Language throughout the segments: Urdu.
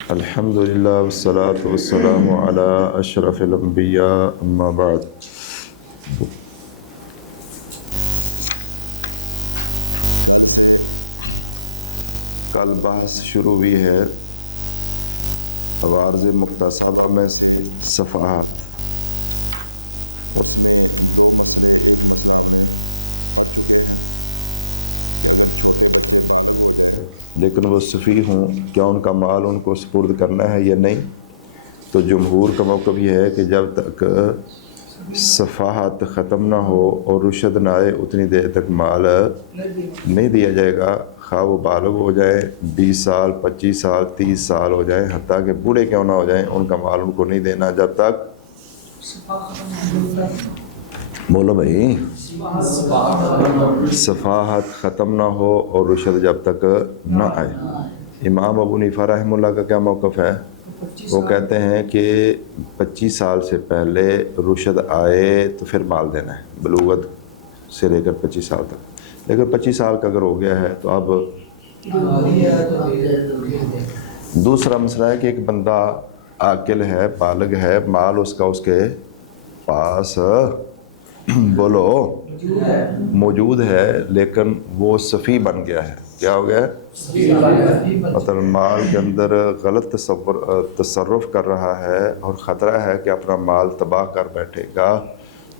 الحمدللہ والصلاة والسلام علی اشرف الانبیاء اما بعد۔ کل بحث شروع ہوئی ہے عوارض مکتسبہ میں سے صفحات۔ لیکن وہ صفی ہوں، کیا ان کا مال ان کو سپرد کرنا ہے یا نہیں؟ تو جمہور کا موقف یہ ہے کہ جب تک صفحات ختم نہ ہو اور رشد نہ آئے اتنی دیر تک مال نہیں دیا جائے گا، خواہ وہ بالغ ہو جائے 20 سال 25 سال 30 سال ہو جائیں، حتیٰ کہ بوڑھے کیوں نہ ہو جائیں، ان کا مال ان کو نہیں دینا جب تک بولو بھائی صفحات ختم نہ ہو اور رشد جب تک نہ آئے۔ امام ابو حنیفہ رحمہ اللہ کا کیا موقف ہے؟ وہ کہتے ہیں کہ 25 سال سے پہلے رشد آئے تو پھر مال دینا ہے، بلوغت سے لے کر 25 سال تک۔ لیکن 25 سال کا اگر ہو گیا ہے تو اب دوسرا مسئلہ ہے کہ ایک بندہ عاقل ہے، بالغ ہے، مال اس کا اس کے پاس بولو موجود ہے، لیکن وہ صفی بن گیا ہے۔ کیا ہو گیا ہے؟ مطلب مال کے اندر غلط تصرف کر رہا ہے اور خطرہ ہے کہ اپنا مال تباہ کر بیٹھے گا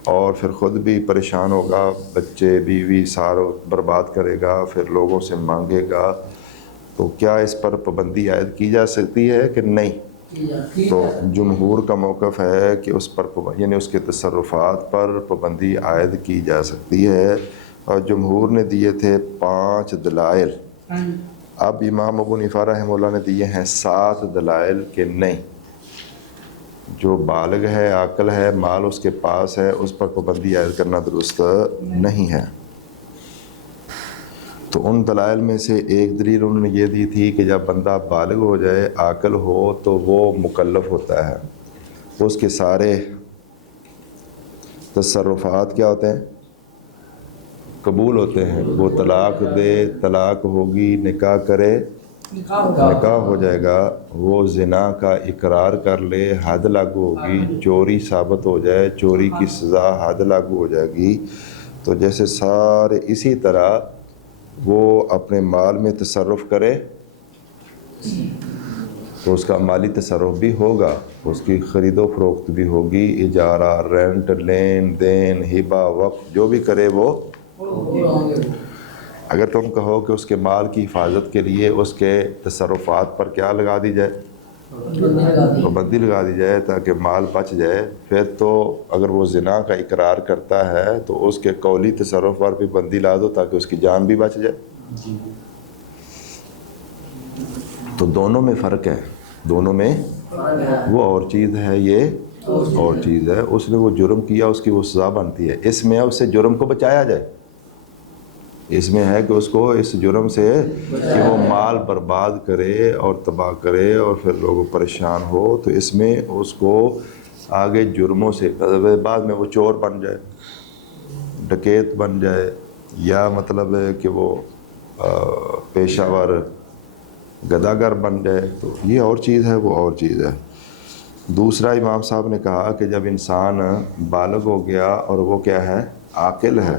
اور پھر خود بھی پریشان ہوگا، بچے بیوی ساروں برباد کرے گا، پھر لوگوں سے مانگے گا۔ تو کیا اس پر پابندی عائد کی جا سکتی ہے کہ نہیں؟ تو جمہور کا موقف ہے کہ اس پر یعنی اس کے تصرفات پر پابندی عائد کی جا سکتی ہے، اور جمہور نے دیے تھے 5 دلائل۔ اب امام ابو حنیفہ رحمہ اللہ نے دیے ہیں 7 دلائل کہ نہیں، جو بالغ ہے، عاقل ہے، مال اس کے پاس ہے، اس پر پابندی عائد کرنا درست نہیں ہے۔ تو ان دلائل میں سے ایک دلیل انہوں نے یہ دی تھی کہ جب بندہ بالغ ہو جائے، عاقل ہو، تو وہ مکلف ہوتا ہے، اس کے سارے تصرفات کیا ہوتے ہیں؟ قبول ہوتے ہیں۔ وہ طلاق دے، طلاق ہوگی، نکاح کرے، نکاح ہو جائے گا، وہ زنا کا اقرار کر لے، حد لاگو ہوگی، چوری ثابت ہو جائے، چوری کی سزا حد لاگو ہو جائے گی۔ تو جیسے سارے اسی طرح وہ اپنے مال میں تصرف کرے تو اس کا مالی تصرف بھی ہوگا، اس کی خرید و فروخت بھی ہوگی، اجارہ، رینٹ، لین دین، ہبہ، وقف، جو بھی کرے وہ۔ اگر تم کہو کہ اس کے مال کی حفاظت کے لیے اس کے تصرفات پر کیا لگا دی جائے؟ پابندی لگا دی جائے تاکہ مال بچ جائے، پھر تو اگر وہ زنا کا اقرار کرتا ہے تو اس کے قولی تصرف پر بھی بندی لا دو تاکہ اس کی جان بھی بچ جائے۔ تو دونوں میں فرق ہے، دونوں میں وہ اور چیز ہے، یہ اور چیز ہے۔ اس نے وہ جرم کیا، اس کی وہ سزا بنتی ہے۔ اس میں اس سے جرم کو بچایا جائے، اس میں ہے کہ اس کو اس جرم سے کہ وہ مال برباد کرے اور تباہ کرے اور پھر لوگ پریشان ہو، تو اس میں اس کو آگے جرموں سے بعد میں وہ چور بن جائے، ڈکیت بن جائے، یا مطلب ہے کہ وہ پیشہ ور گداگر بن جائے، تو یہ اور چیز ہے، وہ اور چیز ہے۔ دوسرا امام صاحب نے کہا کہ جب انسان بالغ ہو گیا اور وہ کیا ہے؟ عاقل ہے،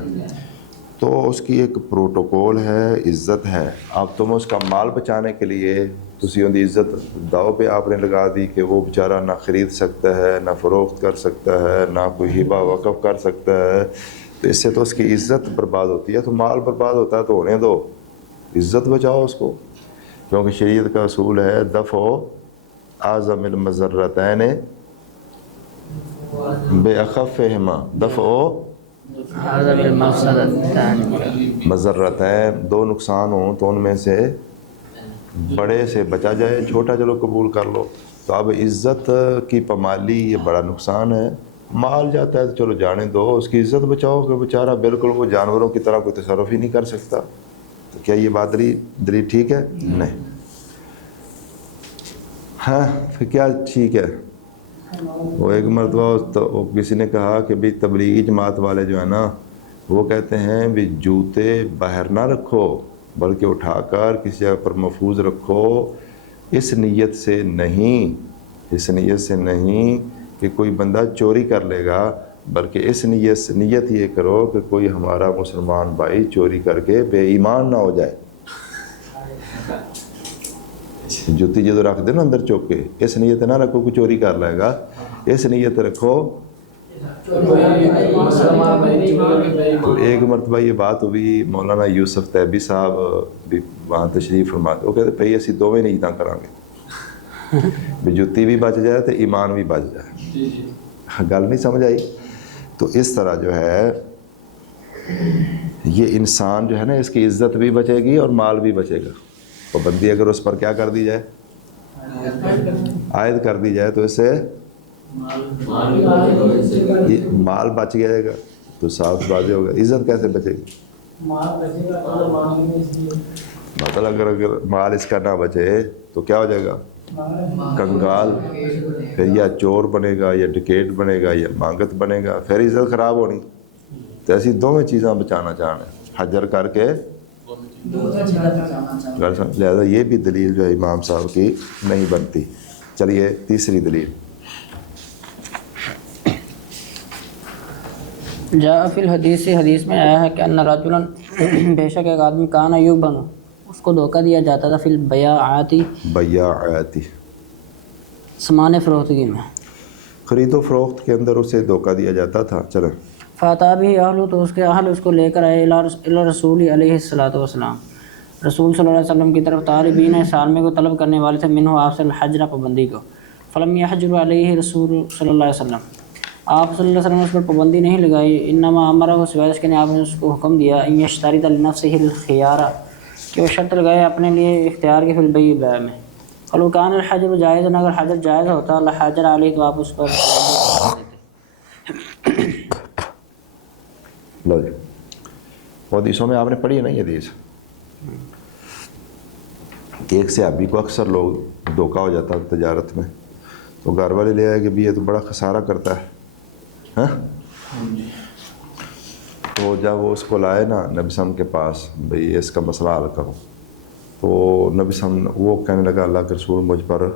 تو اس کی ایک پروٹوکول ہے، عزت ہے۔ اب تم اس کا مال بچانے کے لیے تسی ان دی عزت داؤ پہ آپ نے لگا دی کہ وہ بیچارہ نہ خرید سکتا ہے، نہ فروخت کر سکتا ہے، نہ کوئی ہبہ وقف کر سکتا ہے، تو اس سے تو اس کی عزت برباد ہوتی ہے۔ تو مال برباد ہوتا ہے تو ہونے دو، عزت بچاؤ اس کو، کیونکہ شریعت کا اصول ہے دفع اعظم المضرتین بأخفہما، دفع مضرتین، 2 نقصان ہوں تو ان میں سے بڑے سے بچا جائے، چھوٹا چلو قبول کر لو۔ تو اب عزت کی پامالی یہ بڑا نقصان ہے۔ مال جاتا ہے تو چلو جانے دو، اس کی عزت بچاؤ کہ بیچارہ بالکل وہ جانوروں کی طرح کوئی تصرف ہی نہیں کر سکتا۔ تو کیا یہ بات دلیل ٹھیک ہے؟ نہیں۔ ہاں پھر کیا ٹھیک ہے؟ وہ ایک مرتبہ تو کسی نے کہا کہ بھی تبلیغی جماعت والے جو ہیں نا، وہ کہتے ہیں بھی جوتے باہر نہ رکھو بلکہ اٹھا کر کسی جگہ پر محفوظ رکھو، اس نیت سے نہیں، اس نیت سے نہیں کہ کوئی بندہ چوری کر لے گا، بلکہ اس نیت یہ کرو کہ کوئی ہمارا مسلمان بھائی چوری کر کے بے ایمان نہ ہو جائے۔ جوتی جدو رکھ دے نا اندر چوک کے، اس نیت نہ رکھو کہ چوری کر لے گا، اس نیت رکھو۔ تو ایک مرتبہ یہ بات ہوئی، مولانا یوسف تیبی صاحب بھی وہاں تشریف فرماتے، وہ کہتے بھائی اسی دوویں نیتاں کریں گے، بھی جوتی بھی بچ جائے تو ایمان بھی بچ جائے۔ گل نہیں سمجھ آئی؟ تو اس طرح جو ہے یہ انسان جو ہے نا، اس کی عزت بھی بچے گی اور مال بھی بچے گا۔ پابندی اگر اس پر کیا کر دی جائے، عائد کر دی جائے، تو اس سے مال بچ جائے گا، تو صاف واضح ہوگا۔ عزت کیسے بچے گی؟ مطلب اگر مال اس کا نہ بچے تو کیا ہو جائے گا؟ کنگال، پھر یا چور بنے گا، یا ڈکیٹ بنے گا، یا مانگت بنے گا، پھر عزت خراب ہونی۔ تو ایسی دونوں چیزاں بچانا چاہنا ہے، حجر کر کے۔ لہذا یہ بھی دلیل جو ہے امام صاحب کی نہیں بنتی۔ چلیے تیسری دلیل، جاء فی الحدیث، حدیث میں آیا ہے کہ ان رجلا، بے شک ایک آدمی، کانا یوبن، اس کو دھوکہ دیا جاتا تھا، فی البیعاتی، بیعاتی، سامان فروختگی میں، خرید و فروخت کے اندر اسے دھوکہ دیا جاتا تھا۔ چلیں، فاتا بھی اہل، تو اس کے اہل اس کو لے کر آئے الی رسول علیہ الصلوۃ والسلام، رسول صلی اللہ علیہ وسلم کی طرف، طالبین سالمے کو طلب کرنے والے تھے، منہ آپ سے الحجر، پابندی کو۔ فلم یحجر علیہ رسول صلی اللہ علیہ وسلم، آپ صلی اللہ علیہ وسلم نے اس پر پابندی نہیں لگائی، انما امرہ، سوائے اس کے آپ نے اس کو حکم دیا، ان یشترط لنفسہ الخیار، کہ وہ شرط لگائے اپنے لیے اختیار کے، فی البیع، بیع میں۔ فلو کان الحجر جائزا، اگر حجر جائز ہوتا، لحجر علیہ، تو آپ اس پر لو جی، حدیثوں میں آپ نے پڑھی ہے نا یہ حدیث، ایک صحابی کو اکثر لوگ دھوکہ ہو جاتا تجارت میں، تو گھر والے لے آئے کہ بھی یہ تو بڑا خسارہ کرتا ہے، ہاں؟ تو جب وہ اس کو لائے نا نبی صلی اللہ علیہ وسلم کے پاس، بھئی اس کا مسئلہ حل کرو، تو نبی صلی اللہ علیہ وسلم وہ کہنے لگا، اللہ کے رسول مجھ پر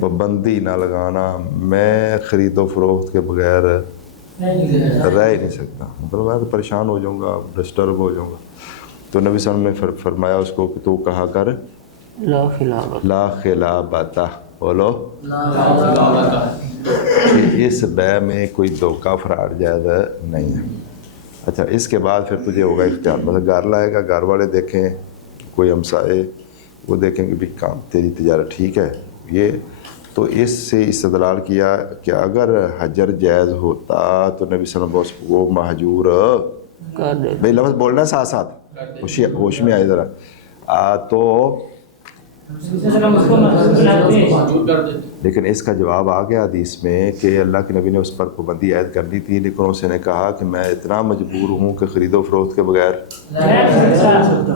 پابندی نہ لگانا، میں خرید و فروخت کے بغیر رہ ہی نہیں سکتا، مطلب میں تو پریشان ہو جاؤں گا، ڈسٹرب ہو جاؤں گا۔ تو نبی صلی اللہ علیہ وسلم نے فرمایا اس کو کہ تو کہا کر، لا خلافت، لا خلابتہ، بولو کہ اس بیع میں کوئی دھوکہ فراڈ جائز نہیں ہے۔ اچھا، اس کے بعد پھر تجھے ہوگا اختیار، مطلب گھر لائے گا، گھر والے دیکھیں، کوئی ہمسائے وہ دیکھیں کہ بھی کام تیری تجارت ٹھیک ہے، یہ تو اس سے استدلال کیا کہ اگر حجر جائز ہوتا تو نبی صلی اللہ علیہ وسلم وہ محجور کر دے، بھائی لفظ بولنا ہے ساتھ ساتھ، ہوش میں آئے ذرا تو، لیکن اس کا جواب آ گیا حدیث میں کہ اللہ کے نبی نے اس پر پابندی عائد کرنی تھی، لیکن اس نے کہا کہ میں اتنا مجبور ہوں کہ خرید و فروخت کے بغیر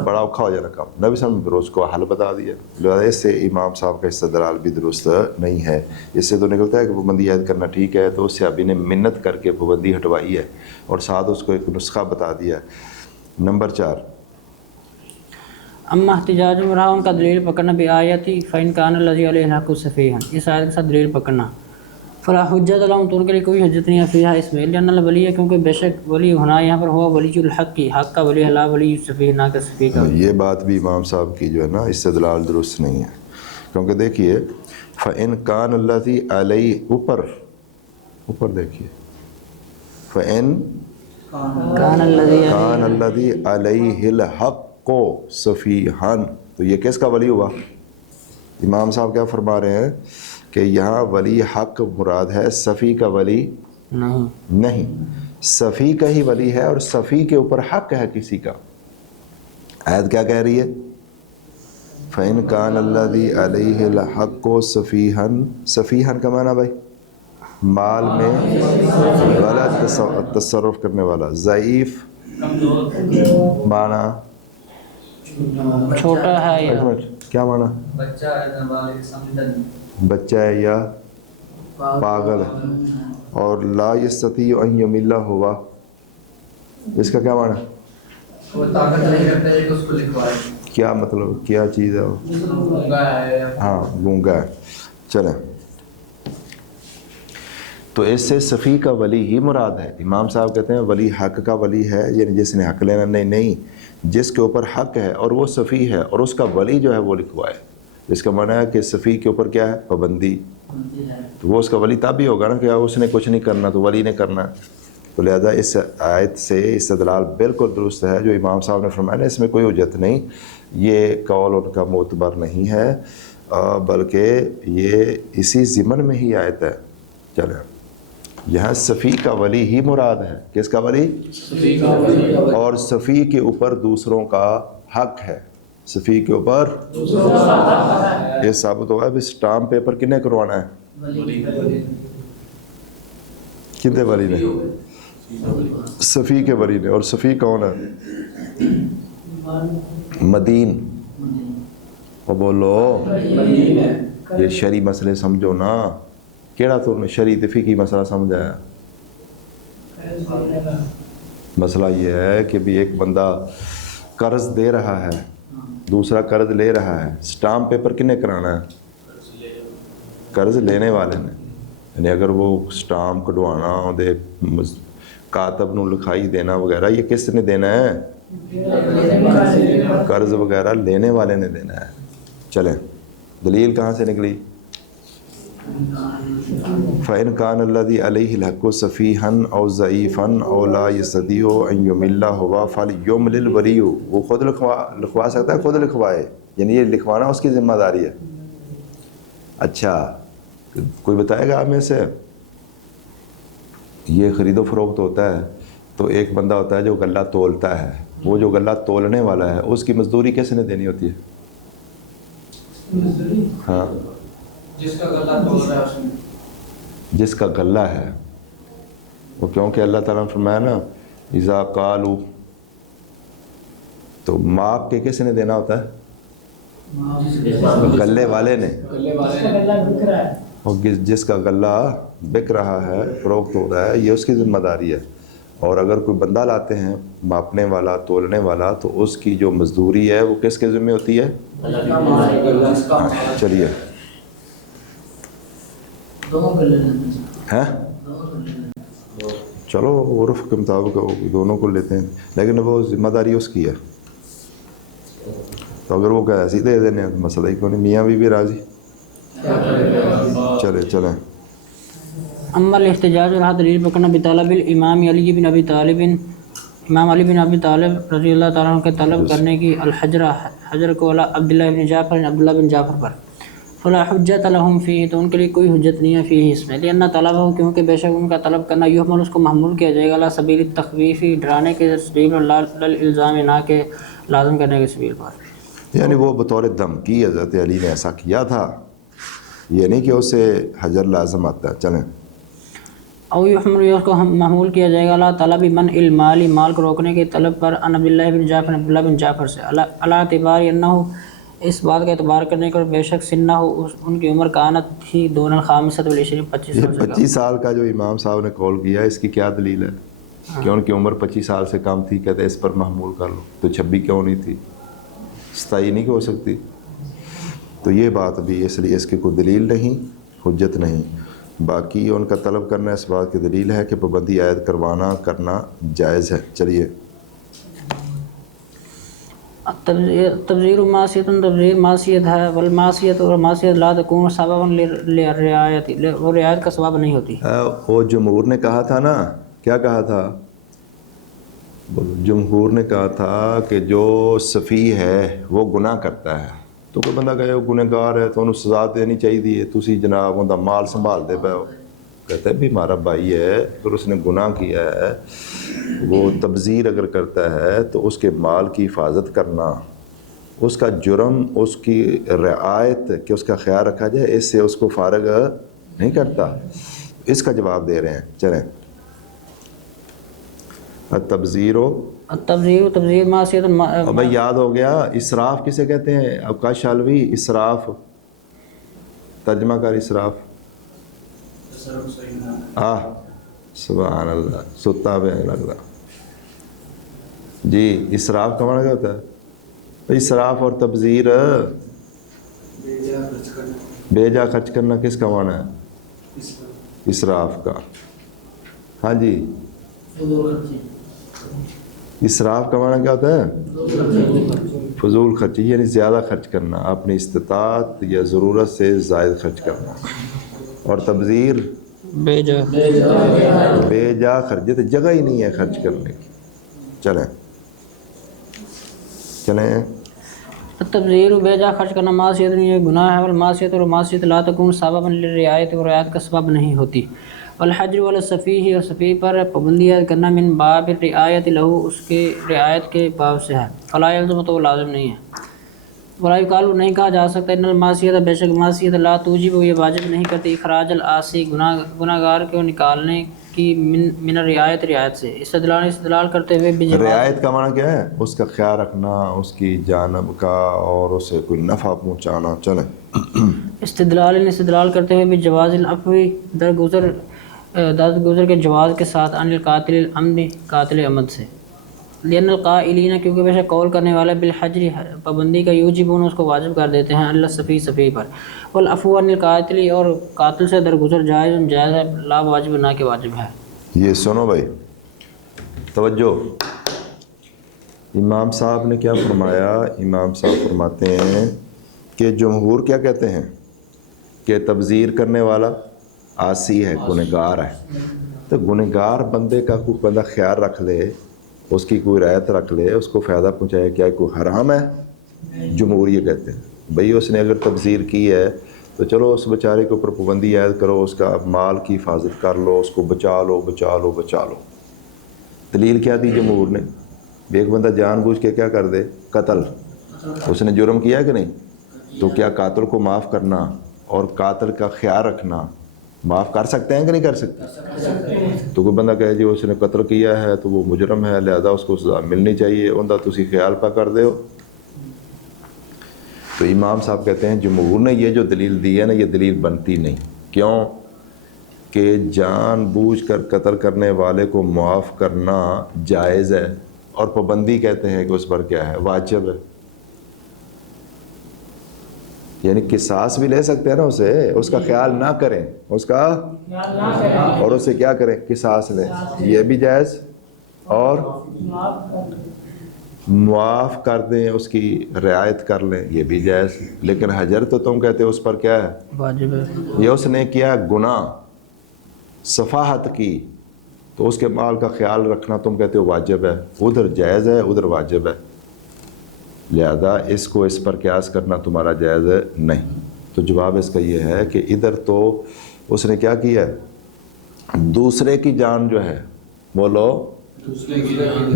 بڑا اوکھا ہو جانا کام۔ نبی صلی اللہ علیہ وسلم نے اس کو حل بتا دیا، لہٰذا اس سے امام صاحب کا استدلال بھی درست نہیں ہے۔ اس سے تو نکلتا ہے کہ پابندی عائد کرنا ٹھیک ہے، تو اس سے ابھی نے منت کر کے پابندی ہٹوائی ہے اور ساتھ اس کو ایک نسخہ بتا دیا ہے۔ نمبر 4، اما احتجاج مرا، ان کا دلیل پکڑنا بھی آیتی، فإن کان الذی علیہ الحق صفیحا، اس آیت کے ساتھ دلیل پکڑنا، فلا حجت لہم، تو ان کے لیے کوئی حجت نہیں ہے، فیہا، اس میں، لأن الولی، کیونکہ بے شک ولی ہونا یہاں پر ہوا ولی الحق کی، حق کا ولی، لا ولی صفیح، نہ کہ صفیح کا۔ یہ بات بھی امام صاحب کی جو ہے نا استدلال درست نہیں ہے، کیونکہ دیکھیے فإن کان الذی علیہ، اوپر دیکھیے، فإن کان الذی کان الذی علیہ الحق کو صفیحا، تو یہ کس کا ولی ہوا؟ امام صاحب کیا فرما رہے ہیں کہ یہاں ولی حق مراد ہے، صفی کا ولی نہیں، صفی کا ہی ولی ہے، اور صفی کے اوپر حق ہے کسی کا۔ آیت کیا کہہ رہی ہے؟ فَإِن كَانَ الَّذِي عَلَيْهِ الْحَقُّ صَفِيحًا، صفیحًا کا معنی بھائی مال میں غلط تصرف کرنے والا، ضعیف معنی چھوٹا ہے، یا کیا معنی؟ بچہ ہے یا پاگل ہے، اور لا یستطیع ان یمل ہوا، اس کا کیا معنی؟ وہ طاقت نہیں رکھتا ہے کہ اس کو لکھوائے۔ کیا مطلب کیا چیز ہے وہ؟ ہاں گونگا ہے. چلیں تو اس سے صفی کا ولی ہی مراد ہے. امام صاحب کہتے ہیں ولی حق کا ولی ہے یعنی جس نے حق لینا. نہیں جس کے اوپر حق ہے اور وہ صفی ہے اور اس کا ولی جو ہے وہ لکھوائے. اس کا معنی ہے کہ صفی کے اوپر کیا ہے؟ پابندی. تو وہ اس کا ولی تب بھی ہوگا نا کہ اس نے کچھ نہیں کرنا تو ولی نے کرنا. تو لہذا اس آیت سے استدلال بالکل درست ہے جو امام صاحب نے فرمایا نا, اس میں کوئی حجت نہیں. یہ قول ان کا معتبر نہیں ہے بلکہ یہ اسی ضمن میں ہی آیت ہے. چلیں یہاں صفی کا ولی ہی مراد ہے. کس کا ولی؟ صفی کا ولی. اور صفی کے اوپر دوسروں کا حق ہے. صفی کے اوپر یہ ثابت ہوا ہے. اسٹامپ پیپر کنے کروانا ہے؟ کنے ولی نے؟ صفی کے ولی نے. اور صفی کون ہے؟ مدین. اور بولو یہ شرعی مسئلے سمجھو نا. کیڑا تو نے شرعی تے فقہی مسئلہ سمجھایا؟ مسئلہ یہ ہے کہ بھی ایک بندہ قرض دے رہا ہے, دوسرا قرض لے رہا ہے. سٹامپ پیپر کنے کرانا ہے؟ قرض لینے والے نے. یعنی اگر وہ سٹامپ کٹوانا دے کاتب نو لکھائی دینا وغیرہ یہ کس نے دینا ہے؟ قرض وغیرہ لینے والے نے دینا ہے. چلیں دلیل کہاں سے نکلی؟ فَإِنْ كَانَ الَّذِي عَلَيْهِ الْحَقُّ صَفِيحًا أَوْ ضَعِيفًا أَوْ لَا يَسْتَطِيعُ أَنْ يُمِلَّ هُوَ فَلْيُمْلِلْ وَلِيُّ. وہ خود لکھوا سکتا ہے, خود لکھوائے. یعنی یہ لکھوانا اس کی ذمہ داری ہے. اچھا کوئی بتائے گا آپ میں سے؟ یہ خرید و فروخت ہوتا ہے تو ایک بندہ ہوتا ہے جو غلہ تولتا ہے. وہ جو غلہ تولنے والا ہے اس کی مزدوری کس نے دینی ہوتی ہے؟ ہاں جس کا غلہ تول رہا ہے اس نے. جس کا غلہ ہے وہ, کیونکہ اللہ تعالیٰ نے فرمایا نا اذا قالوا, تو ماپ کے کس نے دینا ہوتا ہے؟ غلے والے نے. اور جس کا غلہ بک رہا ہے, فروخت ہو رہا ہے, یہ اس کی ذمہ داری ہے. اور اگر کوئی بندہ لاتے ہیں ماپنے والا, تولنے والا, تو اس کی جو مزدوری ہے وہ کس کے ذمہ ہوتی ہے؟ چلیے چلو عرف کے مطابق دونوں کو لیتے ہیں, لیکن وہ ذمہ داری اس کی ہے. تو اگر وہ ایسے ہی دے دینے تو مسئلہ ہی کوئی نہیں, میاں بھی راضی. چلیں اما الاحتجاج اور دلیل پکڑنا بطالب الامام علی بن ابی طالب, امام علی بن ابی طالب رضی اللہ تعالیٰ عنہ کے طلب کرنے کی حجر کو عبداللہ بن جعفر پر. فلا حجت لهم فيه, تو ان کے لیے کوئی حجت نہیں ہے فيه اس میں. لأن طلبہ, کیونکہ بے شک ان کا طلب کرنا یحمل, اس کو محمول کیا جائے گا علی سبیل التخویف, ڈرانے کے سبیل, اور الالزام, نہ کہ لازم کرنے کے سبیل پر. یعنی وہ بطور دھمکی حضرت علی نے ایسا کیا تھا, یہ نہیں کہ اسے حجر لازم آتا ہے. چلیں او یحمل, اس کو محمول کیا جائے گا علی طلب من المال, مال کو روکنے کے طلب پر, ان عبداللہ بن جعفر, عبداللہ بن جعفر سے, علی اعتبار انہ, اس بات کا اعتبار کرنے کو بے شک سنہ ہو, ان کی عمر کانت تھی دون الخامسۃ والعشرین, 25 سال کا جو امام صاحب نے قول کیا اس کی کیا دلیل ہے کہ ان کی عمر 25 سال سے کم تھی؟ کہتے ہیں اس پر محمول کر لو. تو 26 کیوں نہیں تھی؟ 27 نہیں ہو سکتی؟ تو یہ بات بھی اس لیے اس کی کوئی دلیل نہیں, حجت نہیں. باقی ان کا طلب کرنا اس بات کی دلیل ہے کہ پابندی عائد کرنا جائز ہے. چلیے تبذیر معصیت, تبذیر معصیت ہے, والمعصیت, اور معصیت لا تکون سببا للرعایت, وہ رعایت کا سبب نہیں ہوتی. وہ جمہور نے کہا تھا نا, کیا کہا تھا؟ جمہور نے کہا تھا کہ جو صفی ہے وہ گناہ کرتا ہے, تو کوئی بندہ کہے وہ گنہگار ہے تو انہوں سزا دینی چاہیے, تسی جناب ان کا مال سنبھال دے پے ہو. کہتے ہیں بھی ہمارا بھائی ہے اگر اس نے گناہ کیا ہے, وہ تبذیر اگر کرتا ہے تو اس کے مال کی حفاظت کرنا, اس کا جرم, اس کی رعایت, کہ اس کا خیال رکھا جائے, اس سے اس کو فارغ نہیں کرتا. اس کا جواب دے رہے ہیں. چلیں تبذیر معصیت. بھائی یاد ہو گیا, اسراف کسے کہتے ہیں؟ اوقات شالوی, اسراف ترجمہ کر. اسراف سبحان اللہ, ستا پہ لگ رہا جی. اسراف کا معنی کیا ہوتا ہے؟ تو اسراف اور تبذیر بے جا خرچ کرنا کس کا معنی ہے؟ اسراف کا. ہاں جی، اسراف کا معنی کیا ہوتا ہے؟ فضول خرچی، یعنی زیادہ خرچ کرنا، اپنی استطاعت یا ضرورت سے زائد خرچ کرنا. اور تبذیر بے جا خرچ، جگہ ہی نہیں ہے خرچ کرنے کی. چلیں تبذیر بے جا خرچ کرنا معصیت نہیں، یہ گناہ ہے. والمعصیت، اور معصیت لا تکون سببا للرعایت، اور رعایت کا سبب نہیں ہوتی. والحجر والسفیہ، اور سفیہ پر پابندی کرنا من باب الرعایت لہو، اس کے رعایت کے باب سے ہے. فلا یلزم، تو لازم نہیں ہے. ولا یقال، نہیں کہا جا سکتا ان المعصیت، بے شک معصیت لا توجب، یہ واجب نہیں کرتی اخراج العاصی، گناہگار کو نکالنے کی من الرعایت، رعایت سے. استدلال کرتے ہوئے رعایت کا معنی کیا ہے؟ اس کا خیال رکھنا، اس کی جانب کا، اور اسے کوئی نفع پہنچانا. چلیں استدلال کرتے ہوئے بھی جواز العفو، درگزر کے جواز کے ساتھ، عن القاتل العمد، قاتل عمد سے. لأن القائلین، کیونکہ بے شک قول کرنے والے بالحجر، پابندی کا، یوجبون، اس کو واجب کر دیتے ہیں، اللہ صفی پر. والعفو عن القاتل، اور قاتل سے درگزر جائز ہے، لا واجب، نہ کہ واجب ہے. یہ سنو بھائی، توجہ. امام صاحب نے کیا فرمایا؟ امام صاحب فرماتے ہیں کہ جمہور کیا کہتے ہیں کہ تبذیر کرنے والا عاصی ہے، گنہگار ہے. تو گنہگار بندے کا کوئی بندہ خیال رکھ لے، اس کی کوئی رعایت رکھ لے، اس کو فائدہ پہنچائے، کیا کوئی حرام ہے؟ جمہور یہ کہتے ہیں بھئی اس نے اگر تبذیر کی ہے تو چلو اس بیچارے کے اوپر پابندی عائد کرو، اس کا مال کی حفاظت کر لو، اس کو بچا لو. دلیل کیا دی جمہور نے؟ ایک بندہ جان بوجھ کے کیا کر دے؟ قتل. اس نے جرم کیا کہ نہیں؟ تو کیا قاتل کو معاف کرنا اور قاتل کا خیال رکھنا معاف کر سکتے ہیں کہ نہیں کر سکتے؟ تو کوئی بندہ کہے جی اس نے قتل کیا ہے تو وہ مجرم ہے، لہذا اس کو سزا ملنی چاہیے، اندھا تسی خیال پا کر دے ہو. تو امام صاحب کہتے ہیں جمہور نے یہ جو دلیل دی ہے نا، یہ دلیل بنتی نہیں. کیوں؟ کہ جان بوجھ کر قتل کرنے والے کو معاف کرنا جائز ہے، اور پابندی کہتے ہیں کہ اس پر کیا ہے؟ واجب ہے. یعنی قصاص بھی لے سکتے ہیں نا اسے، اس کا خیال نہ کریں، اس کا اور اسے کیا کریں؟ قصاص لیں، یہ بھی جائز. اور معاف کر دیں، اس کی رعایت کر لیں، یہ بھی جائز. لیکن حجر تو تم کہتے ہو اس پر کیا ہے؟ واجب ہے. یہ اس نے کیا گناہ، صفاحت کی، تو اس کے مال کا خیال رکھنا تم کہتے ہو واجب ہے. ادھر جائز ہے، ادھر واجب ہے، لہذا اس کو اس پر قیاس کرنا تمہارا جائز ہے نہیں. تو جواب اس کا یہ ہے کہ ادھر تو اس نے کیا کیا ہے؟ دوسرے کی جان جو ہے، بولو،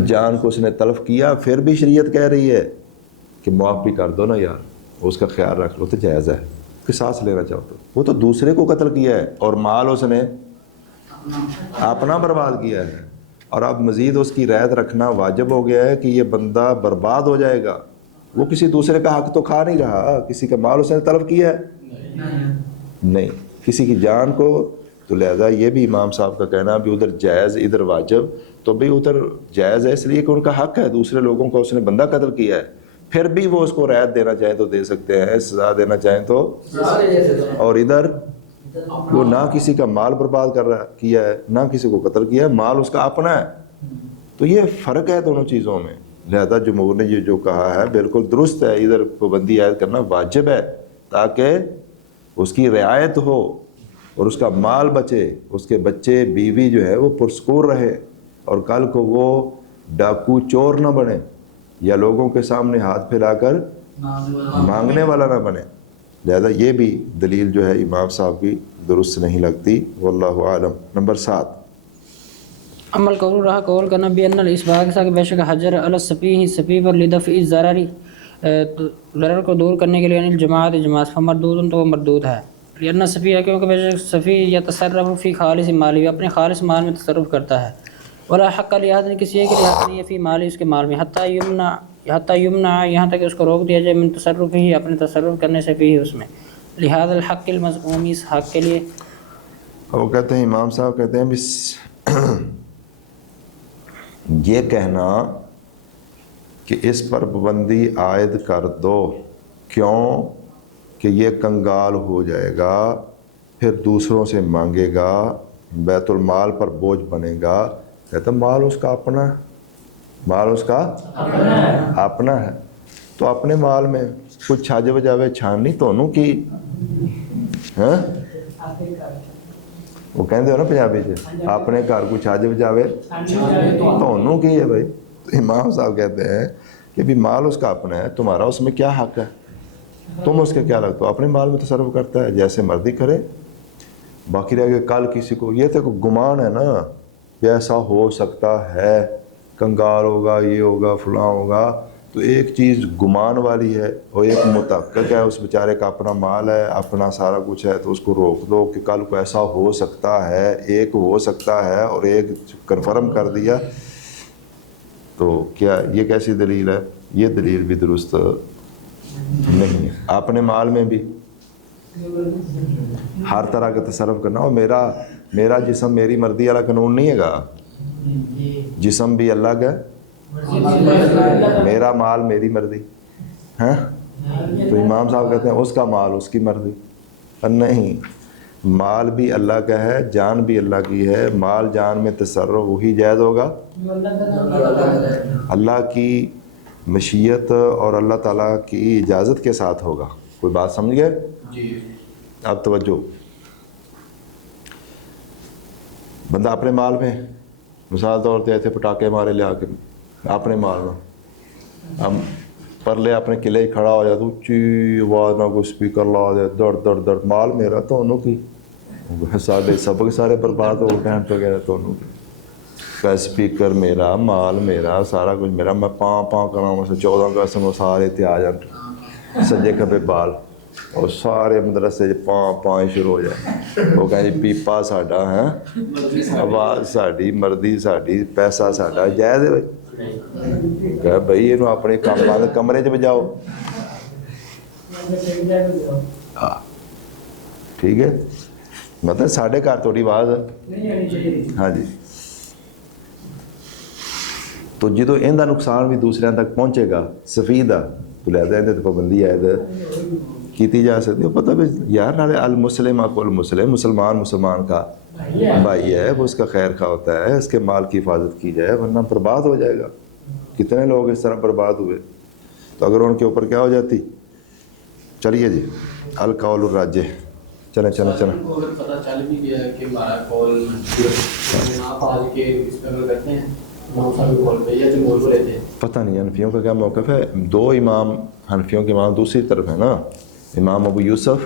جان کو اس نے تلف کیا، پھر بھی شریعت کہہ رہی ہے کہ معاف بھی کر دو نا یار، اس کا خیال رکھ لو، تو جائز ہے. قصاص لینا چاہو تو وہ تو دوسرے کو قتل کیا ہے اور مال اس نے اپنا برباد کیا ہے، اور اب مزید اس کی رعایت رکھنا واجب ہو گیا ہے کہ یہ بندہ برباد ہو جائے گا. وہ کسی دوسرے کا حق تو کھا نہیں رہا، کسی کا مال اس نے طلب کیا ہے نہیں، کسی کی جان کو. تو لہذا یہ بھی امام صاحب کا کہنا بھی ادھر جائز ادھر واجب. تو بھئی ادھر جائز ہے اس لیے کہ ان کا حق ہے، دوسرے لوگوں کو اس نے بندہ قتل کیا ہے، پھر بھی وہ اس کو رعایت دینا چاہیں تو دے سکتے ہیں، سزا دینا چاہیں تو. اور ادھر وہ نہ کسی کا مال برباد کیا ہے، نہ کسی کو قتل کیا ہے، مال اس کا اپنا ہے. تو یہ فرق ہے دونوں چیزوں میں. لہذا جمہور نے یہ جو کہا ہے بالکل درست ہے، ادھر پابندی عائد کرنا واجب ہے تاکہ اس کی رعایت ہو اور اس کا مال بچے، اس کے بچے بیوی جو ہے وہ پرسکون رہے، اور کل کو وہ ڈاکو چور نہ بنے، یا لوگوں کے سامنے ہاتھ پھیلا کر مانگنے والا نہ بنے. لہذا یہ بھی دلیل جو ہے امام صاحب کی درست نہیں لگتی. واللہ عالم. نمبر 7، عمل قول رہا قول کرنا بھی ان الاسباغ سا کہ بے شک حجر علی السفیہ، سفیہ پر لدفع الضرر، ضرر کو دور کرنے کے لیے، ان الجماعت، جماعت، فمردود، تو وہ مردود ہے. لأن سفیہ، کیونکہ بے شک سفیہ یتصرف فی خالص مالی، اپنے خالص مال میں تصرف کرتا ہے. ولا حق لحاظ، کسی ایک کے لیے حق نہیں ہے فی مالی، اس کے مال میں، حتی یمنع، یہاں تک اس کو روک دیا جائے، من تصرف ہی، اپنے تصرف کرنے سے بھی اس میں، لہذا الحق المزعوم، اس حق کے لیے. وہ کہتے ہیں امام صاحب کہتے ہیں، یہ کہنا کہ اس پر پابندی عائد کر دو. کیوں؟ کہ یہ کنگال ہو جائے گا، پھر دوسروں سے مانگے گا، بیت المال پر بوجھ بنے گا. کہتا مال اس کا اپنا ہے، مال اس کا اپنا ہے. تو اپنے مال میں کچھ چھاجے بجاوے چھاننی تونوں کی ہاں وہ کہندے ہو نا پنجابی چ اپنے گھر کو چھاجے بجاوے تونوں کی ہے بھائی. تو امام صاحب کہتے ہیں کہ بھی مال اس کا اپنا ہے، تمہارا اس میں کیا حق ہے؟ تم اس کے کیا لگتا ہو؟ اپنے مال میں تصرف کرتا ہے، جیسے مرضی کرے. باقی رہ گئے کل کسی کو، یہ تو گمان ہے نا کہ ایسا ہو سکتا ہے، کنگال ہوگا، یہ ہوگا، فلاں ہوگا. تو ایک چیز گمان والی ہے اور ایک متحقق ہے، اس بیچارے کا اپنا مال ہے، اپنا سارا کچھ ہے. تو اس کو روک دو کہ کل کو ایسا ہو سکتا ہے، ایک ہو سکتا ہے اور ایک کنفرم کر دیا. تو کیا یہ کیسی دلیل ہے؟ یہ دلیل بھی درست نہیں ہے. اپنے مال میں بھی ہر طرح کا تصرف کرنا. اور میرا جسم میری مرضی والا قانون نہیں ہے گا. جسم بھی اللہ کا، میرا مال میری مرضی ہیں. تو امام صاحب کہتے ہیں اس کا مال اس کی مرضی. نہیں، مال بھی اللہ کا ہے، جان بھی اللہ کی ہے. مال جان میں تصرف وہی جائز ہوگا اللہ کی مشیت اور اللہ تعالیٰ کی اجازت کے ساتھ ہوگا. کوئی بات سمجھ گئے؟ جی. اب توجہ، بندہ اپنے مال میں مثال طور پہ ایسے پٹاخے مارے لے آ کے اپنے مال میں، اب پرلے اپنے قلعے ہی کھڑا ہو جائے تو اچھی آواز نہ کوئی اسپیکر لا دے، درد درد درد. مال میرا تو انہوں کی سارے سبق سارے برباد ہو ٹائم پہ گئے تو انہوں کی. اسپیکر میرا، مال میرا، سارا کچھ میرا. میں پاں کراؤں سے 14 اگست میں سارے تے آ جان سجے کھبے بال اور سارے مدرسے پاں شروع ہو جائے. وہ کہیں جی پیپا ساڈا ہے، آواز ساڈی، مردی ساڈی، پیسہ ساڈا. جائز ہے بھائی؟ کہ بھائی یہ اپنے کمرے چ بجاؤ. ٹھیک ہے، مطلب ساڈے گھر تھوڑی آواز ہے. ہاں جی. تو جدو ان کا نقصان بھی دوسرے تک پہنچے گا سفید آ تو لہذا اندر پابندی عائد کیتی جا سکتی ہے. پتہ بھی یار نالے المسلم اخو المسلم، مسلمان کا بھائی ہے، وہ اس کا خیر خواہ ہوتا ہے، اس کے مال کی حفاظت کی جائے ورنہ برباد ہو جائے گا. کتنے لوگ اس طرح برباد ہوئے. تو اگر ان کے اوپر کیا ہو جاتی. چلیے جی، القول الراجح. چلیں پتہ چل بھی گیا ہے کہ ہمارا قول کرتے ہیں، پتہ نہیں حنفیوں کا کیا موقف ہے. 2 امام حنفیوں کے امام دوسری طرف ہیں نا، امام ابو یوسف،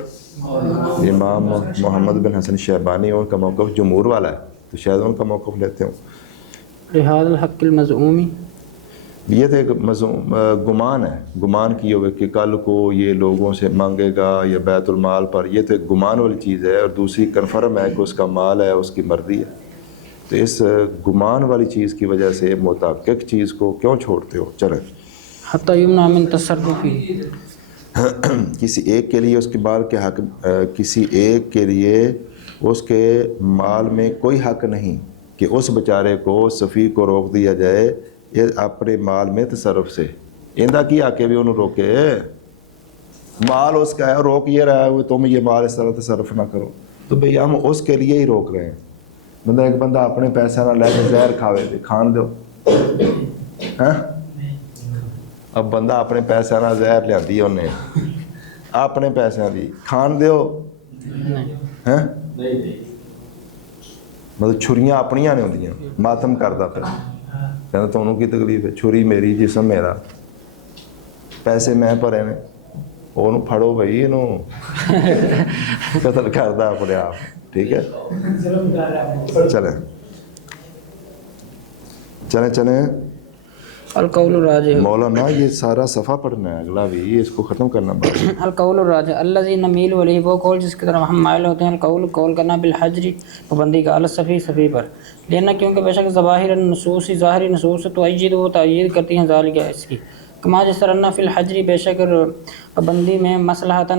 امام محمد بن حسن شیبانی. ان کا موقف جمہور والا ہے، تو شاید ان کا موقف لیتے ہوں. لحاظ الحق المزعومی، یہ تو ایک گمان ہے، گمان کی ہوگا کہ کل کو یہ لوگوں سے مانگے گا یا بیت المال پر. یہ تو ایک گمان والی چیز ہے، اور دوسری کنفرم ہے کہ اس کا مال ہے، اس کی مرضی ہے. تو اس گمان والی چیز کی وجہ سے متحقق چیز کو کیوں چھوڑتے ہو؟ چلیں. حتی یمنع من تصرفی، کسی ایک کے لیے اس کے مال کے حق، کسی ایک کے لیے اس کے مال میں کوئی حق نہیں کہ اس بیچارے کو، صفی کو روک دیا جائے یہ اپنے مال میں تصرف سے. اندہ کی آ کے بھی انہوں روکے، مال اس کا ہے، روک یہ رہا ہے تم یہ مال اس طرح تصرف نہ کرو. تو بھئی ہم اس کے لیے ہی روک رہے ہیں. بندہ ایک بندہ اپنے پیسے نہ لے کے زہر کھاوے دے، کھان دو. اب بندہ اپنے پیسے نہ زہر لیا دی انہیں، اپنے پیسے دی کھان دیو. مطلب چھریاں اپنیاں نہیں ہوندیاں. ماتم کردا پھر کہنا تو انہوں کی تکلیف ہے، چھری میری، جسم میرا، پیسے میں پڑے نے. انہوں پھڑو بھائی، انہوں قتل کردہ اپنے آپ. ٹھیک ہے، چلیں. القول الراجح، مولانا یہ سارا صفحہ پڑھنا ہے، اگلا بھی اس کو ختم کرنا باقی. القول الراجح الذی نمیل الیہ، وہ قول جس کی طرف ہم مائل ہوتے ہیں. قول کرنا بالحجر، پابندی کا، صفی پر لینا، کیونکہ بے شک ظواہر النصوص، ظاہری نصوص تؤید و تأیید کرتی ہیں ذالک اس کی. کما جس طرح فی الحجر، بے شک پابندی میں مصلحت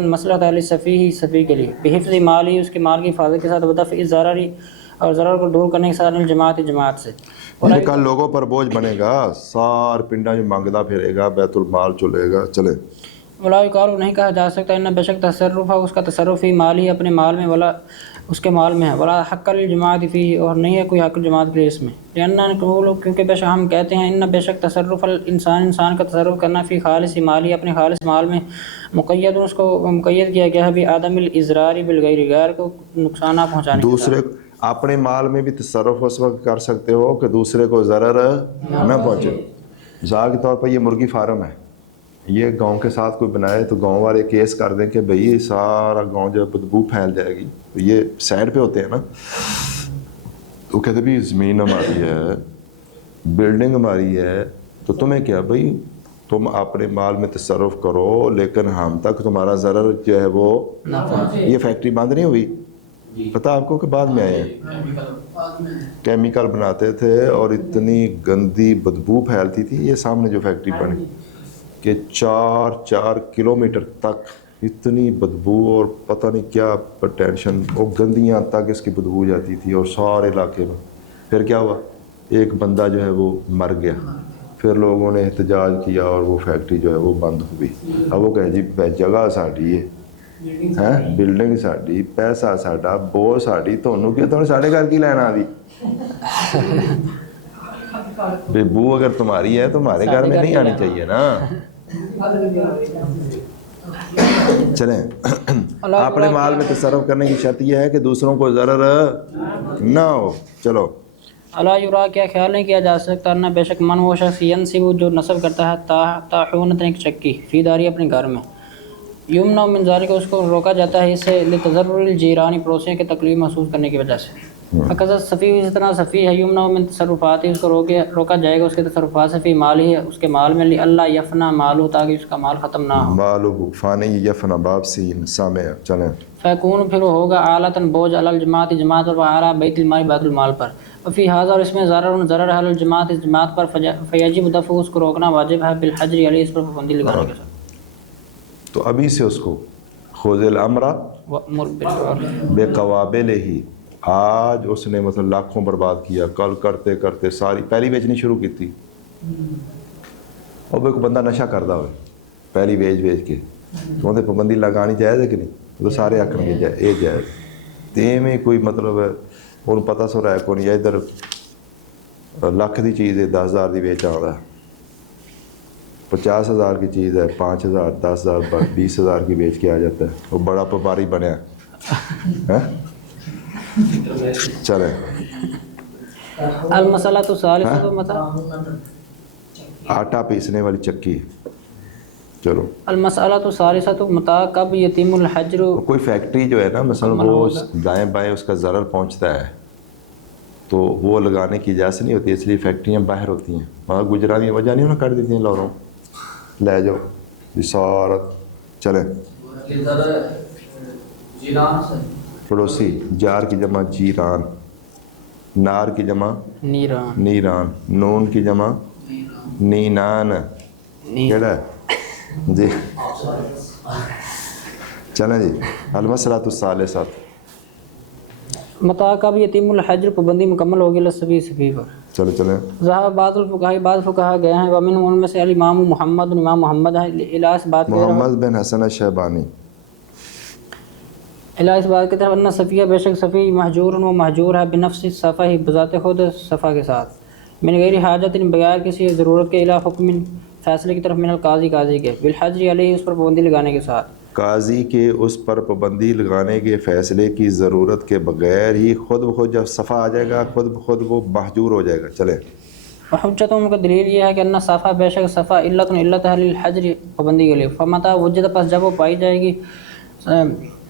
علی صفی کے لیے، بحفظ مالی، اس کے مال کی حفاظت کے ساتھ، ودفع ضرری اور ضرر کو دور کرنے کے ساتھ جماعت سے. یہ کل لوگوں پر بوجھ بنے گا, سار پنڈا جو مانگتا پھرے گا, بیت المال چلے گا. چلے ولا یقال نہیں کہا جا سکتا ان بے شک تصرف ہے اس کا تصرف ہی مالی اپنے مال میں, ولا اس کے مال میں ہے, ولا حق للجماعت فی اور نہیں ہے کوئی حق جماعت کے لیے اس میں. کیونکہ بے شک ہم کہتے ہیں ان بے شک تصرف انسان کا تصرف کرنا فی خالص مالی اپنے خالص مال میں مقید, اس کو مقید کیا گیا ہے بھی آدم الازرار بالغیر, غیر کو نقصان نہ پہنچانے. دوسرے اپنے مال میں بھی تصرف اس وقت کر سکتے ہو کہ دوسرے کو ضرر نہ پہنچے. مثال کے طور پر یہ مرغی فارم ہے, یہ گاؤں کے ساتھ کوئی بنائے تو گاؤں والے کیس کر دیں کہ بھئی سارا گاؤں جو بدبو پھیل جائے گی. تو یہ سائڈ پہ ہوتے ہیں نا, تو کہتے بھی زمین ہماری ہے, بلڈنگ ہماری ہے, تو تمہیں کیا بھئی تم اپنے مال میں تصرف کرو لیکن ہم تک تمہارا ضرر جو ہے وہ. یہ فیکٹری بند نہیں ہوئی, پتہ آپ کو کہ بعد میں آئے ہیں, کیمیکل بناتے تھے اور اتنی گندی بدبو پھیلتی تھی. یہ سامنے جو فیکٹری بنی کہ 4 کلومیٹر تک اتنی بدبو اور پتہ نہیں کیا ٹینشن, وہ گندیاں تک اس کی بدبو جاتی تھی اور سارے علاقے میں. پھر کیا ہوا, ایک بندہ جو ہے وہ مر گیا, پھر لوگوں نے احتجاج کیا اور وہ فیکٹری جو ہے وہ بند ہوئی. اب وہ کہے جی جگہ ساڈی ہے, بلڈنگ ساڈی, پیسہ ساڈا, بو ساڈی, تھانوں کیا تھوڑے ساڈے گھر کی لینا آ دی. بے بو اگر تمہاری ہے تو ہمارے گھر میں نہیں آنی چاہیے نا. چلیں اپنے مال میں تصرف کرنے کی شرط یہ ہے کہ دوسروں کو ضرر نہ ہو. چلو اللہ یرا, کیا خیال نہیں کیا جا سکتا نہ بے شک من وہ شخص ینسب جو نصب کرتا ہے طاحونۃ ایک چکی فی داری اپنے گھر میں, یمنع من ذالک اس کو روکا جاتا ہے اس سے لتضرر الجیران پڑوسیوں کی تکلیف محسوس کرنے کی وجہ سے. فقط صفی اس طرح صفی ہے, یمنع من تصرفات اس کو روکا جائے گا اس کے تصرفات سے فی مال ہی اس کے مال میں, اللہ یفنا مالو تاکہ اس کا مال ختم نہ ہو. مالو فانی یفنا باب سین سامع. چلیں فیکون پھر ہوگا آلتاً بوجھ علی الجماعت جماعت اور وعلی بیت المال بیت المال پر, وفی حاضر اور اس میں ضرر ہے الجماعت جماعت پر, فیجب دفع اس کو روکنا واجب ہے بالحجر علی اس پر پابندی لگانے کے ساتھ. تو ابھی سے اس کو خذ الامر وأمر بالعرف بے قوابل ہی. آج اس نے مثلا لاکھوں برباد کیا, کل کرتے کرتے ساری پہلی بیچنی شروع کی تھی. اور کوئی بندہ نشہ کرتا ہوئے پہلی بیچ کے, تو انہیں پابندی لگانی جائز ہے کہ نہیں؟ تو سارے آخر گے یہ جائز. تے میں کوئی مطلب ہے انہوں پتہ سو رہا ہے کون, یا ادھر لاکھ دی چیز ہے 10,000 دی بیچ آ رہا ہے, 50,000 کی چیز ہے 5,000 10,000 20,000 کی بیچ کے آ جاتا ہے, وہ بڑا وپاری بنیا. چلیں المسئلہ تو ثالثہ آٹا پیسنے والی چکی. چلو المسئلہ تو ثالثہ تو متا کب یتیم الحجر. کوئی فیکٹری جو ہے نا مثلا وہ دائیں بائیں اس کا ضرر پہنچتا ہے تو وہ لگانے کی اجازت نہیں ہوتی, اس لیے فیکٹریاں باہر ہوتی ہیں. مگر گجراتی وجہ نہیں انہوں کر دیتی ہیں لوروں لے جاؤ بسارت. چلیں پڑوسی, جار کی جمع جیران, نار کی جمع نیران, نون کی جمع نینان. کیڑا ہے جی؟ چلیں جی المسئلہ الثالثہ. متا کب یتیم الحجر پابندی مکمل ہوگی لصبی صفی پر. چلیں ذہب بعض الفقہاء بعض فقہا گئے ہیں, ومن ان میں سے الامام محمد امام محمد ہے الاس بات محمد بن حسن الشیبانی اس بات کی طرف ان صفیہ بے شک صفی محجور و محجور ہے بنفس صفا ہی بذات خود صفا کے ساتھ, من غیر حاجت بغیر کسی ضرورت کے, الی حکم فیصلے کی طرف من القاضی قاضی کے, بالحجر علیہ اس پر پابندی لگانے کے ساتھ, قاضی کے اس پر پابندی لگانے کے فیصلے کی ضرورت کے بغیر ہی خود بخود جب صفا آ جائے گا خود بخود وہ محجور ہو جائے گا. چلے حجتوں کا دلیل یہ ہے کہ ان صفا بے شک صفا علت ہے للحجر پابندی کے لیے, فمتا وجد پس جب وہ پائی جائے گی,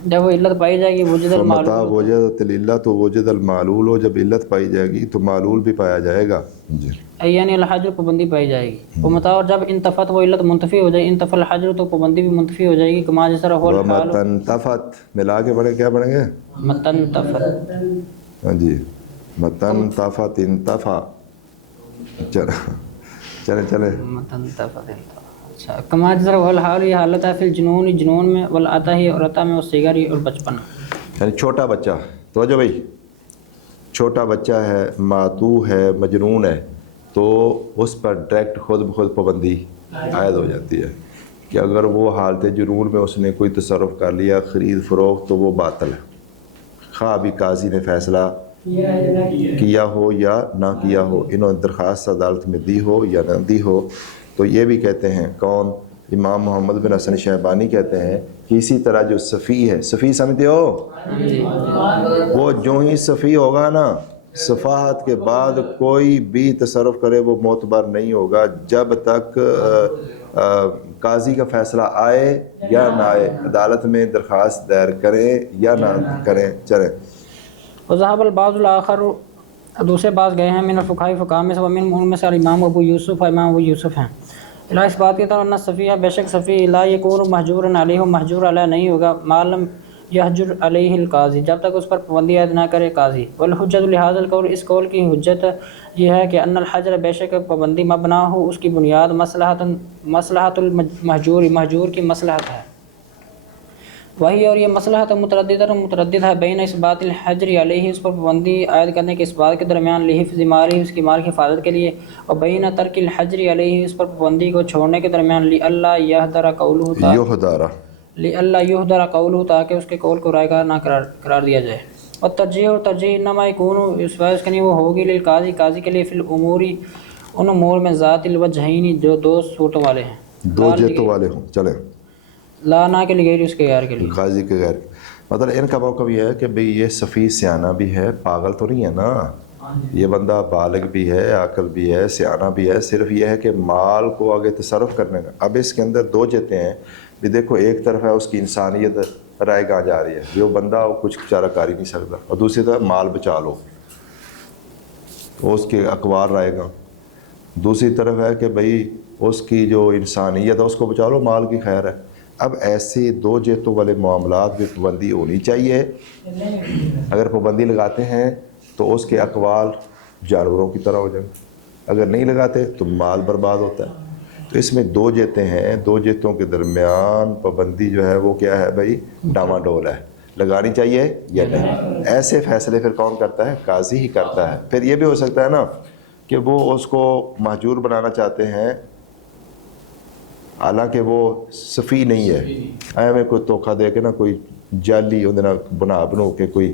جب وہ علت پائی جائے گی وجد المعلول, وجد العلت تو وجد المعلول ہو, جب علت پائی جائے گی تو معلول بھی پایا جائے گا. جی یعنی الحجر پابندی پائی جائے گی. ومتا اور جب انتفت وہ علت منتفی ہو جائے, انتفى الحجر تو پابندی بھی منتفی ہو جائے گی. کما جس طرح ہو متنتفت ملا کے پڑھے کیا پڑھیں گے؟ متنتفت. ہاں جی متنتفت انتفا. چلیں متنتفت. اچھا کما جس طرح وہ الحال یہ حالت ہے فی الجنون جنون میں, والعطا ہی اور عطا میں, والصغر اور بچپن. یعنی چھوٹا بچہ. توجہ بھائی چھوٹا بچہ ہے، معتوہ ہے، مجنون ہے، تو اس پر ڈائریکٹ خود بخود پابندی عائد ہو جاتی ہے کہ اگر وہ حالت جنون میں اس نے کوئی تصرف کر لیا، خرید فروخت، تو وہ باطل ہے، خواہ ابھی قاضی نے فیصلہ کیا ہو یا نہ کیا ہو، انہوں نے درخواست عدالت میں دی ہو یا نہ دی ہو۔ تو یہ بھی کہتے ہیں کون؟ امام محمد بن حسن شیبانی کہتے ہیں کہ اسی طرح جو صفی ہے، صفی سمجھتے ہو؟ وہ جو ہی صفی ہوگا نا، صفاحت کے بعد کوئی بھی تصرف کرے وہ معتبر نہیں ہوگا جب تک قاضی کا فیصلہ آئے یا نہ آئے، عدالت میں درخواست دائر کریں یا نہ کریں، چلیں۔ وذهب البعض الاخر، دوسرے بعض گئے ہیں، من الفقہاء فقہاء میں سے، ومن ان میں سے امام ابو یوسف، امام ابو یوسف ہیں، الہ اس بات کی طرح ان صفیہ بے شک صفی لا یکون محجورا علیہ، محجور علیہ نہیں ہوگا، ما لم یحجر علیہ القاضی، جب تک اس پر پابندی عائد نہ کرے قاضی۔ والحجۃ لہذا القول، اس قول کی حجت یہ ہے کہ ان الحجر بے شک پابندی مبنا ہو، اس کی بنیاد مصلحت المحجور، محجور کی مصلحت ہے، وہی اور یہ مصلحت متردد ہے بین اس بات الحجر علیہ، اس پر پابندی عائد کرنے کے اس بات کے درمیان، لحفظ مالی، اس کی مال کی حفاظت کے لیے، اور بین ترک الحجر علیہ، اس پر پابندی کو چھوڑنے کے درمیان، لئلا یہدر قولہ، تاکہ اس کے قول کو رائے گار نہ قرار دیا جائے۔ اور ترجیح، اور ترجیح انما یکون، اس وجہ کے لیے وہ ہوگی للقاضی، قاضی کے لیے، فی الامور، ان امور میں، ذات الوجہین، جو دو صورتوں والے ہیں، دو جہتوں والے ہوں، چلیں، لا نہ کے لیے، اس کے غیر کے لیے، قاضی کے غیر۔ مطلب ان کا موقف یہ ہے کہ بھئی یہ صفی سیانہ بھی ہے، پاگل تو نہیں ہے نا، یہ بندہ بالغ بھی ہے، عاقل بھی ہے، سیانہ بھی ہے، صرف یہ ہے کہ مال کو آگے تصرف کرنے کا۔ اب اس کے اندر دو جہتیں ہیں بھی، دیکھو ایک طرف ہے اس کی انسانیت رائے گاہ جا رہی ہے، جو بندہ کچھ بیچارہ کر ہی نہیں سکتا، اور دوسری طرف مال بچا لو، تو اس کے اقوال رائے گاہ۔ دوسری طرف ہے کہ بھئی اس کی جو انسانیت ہے اس کو بچا لو، مال کی خیر ہے۔ اب ایسے دو جہتوں والے معاملات میں پابندی ہونی چاہیے، اگر پابندی لگاتے ہیں تو اس کے اقوال جانوروں کی طرح ہو جائیں، اگر نہیں لگاتے تو مال برباد ہوتا ہے۔ تو اس میں دو جہتیں ہیں، دو جہتوں کے درمیان پابندی جو ہے وہ کیا ہے بھائی؟ ڈاما ڈول ہے، لگانی چاہیے یا نہیں۔ ایسے فیصلے پھر کون کرتا ہے؟ قاضی ہی کرتا ہے۔ پھر یہ بھی ہو سکتا ہے نا کہ وہ اس کو محجور بنانا چاہتے ہیں، حالانکہ وہ صفی نہیں ہے، میں کوئی دھوکھا دے کے نا، کوئی جعلی بنا کے کوئی